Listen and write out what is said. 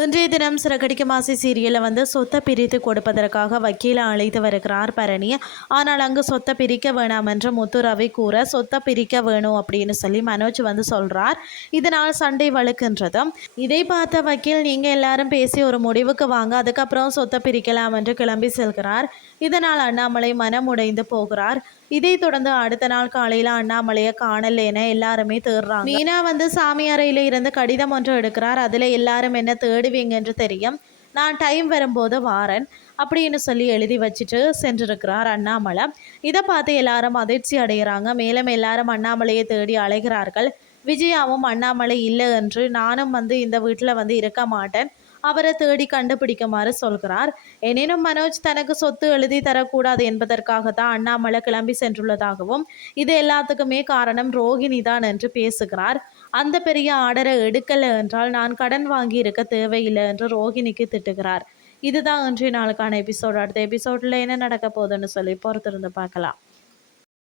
இன்றைய தினம் சிறகடிக்க மாசி சீரியலில் வந்து சொத்தை பிரித்து கொடுப்பதற்காக வக்கீலை அழைத்து வருகிறார் பரணி. ஆனால் அங்கு சொத்தை பிரிக்க வேணாம் என்று முத்துரவி கூற சொத்தை பிரிக்க வேணும் அப்படின்னு சொல்லி மனோஜ் வந்து சொல்கிறார் இதனால் சண்டை வழுக்கின்றதும் இதை பார்த்த வக்கீல் நீங்கள் எல்லாரும் பேசி ஒரு முடிவுக்கு வாங்க அதுக்கப்புறம் சொத்தை பிரிக்கலாம் என்று கிளம்பி செல்கிறார். இதனால் அண்ணாமலை மனம் உடைந்து போகிறார். இதை தொடர்ந்து அடுத்த நாள் காலையில் அண்ணாமலையை காணல என எல்லாருமே தேடுறாங்க. மீனா வந்து சாமி அறையில இருந்து கடிதம் ஒன்று எடுக்கிறார். அதில் எல்லாரும் என்ன தேடுவீங்க என்று தெரியும். நான் டைம் வரும்போது வாரன் அப்படின்னு சொல்லி எழுதி வச்சுட்டு சென்றிருக்கிறார் அண்ணாமலை. இதை பார்த்து எல்லாரும் அதிர்ச்சி அடைகிறாங்க. மேலும் எல்லாரும் அண்ணாமலையை தேடி அலைகிறார்கள். விஜயாவும் அண்ணாமலை இல்லை என்று நானும் வந்து இந்த வீட்டில் வந்து இருக்க மாட்டேன். அவரை தேடி கண்டுபிடிக்குமாறு சொல்கிறார். எனினும் மனோஜ் தனக்கு சொத்து எழுதி தரக்கூடாது என்பதற்காக தான் அண்ணாமலை கிளம்பி சென்றுள்ளதாகவும் இது எல்லாத்துக்குமே காரணம் ரோகிணி தான் என்று பேசுகிறார். அந்த பெரிய ஆர்டரை எடுக்கலை என்றால் நான் கடன் வாங்கி இருக்க தேவையில்லை என்று ரோகிணிக்கு திட்டுகிறார். இதுதான் இன்றைய நாளுக்கான எபிசோட் அடுத்த எபிசோடில் என்ன நடக்க போகுதுன்னு சொல்லி பொறுத்திருந்து பார்க்கலாம்.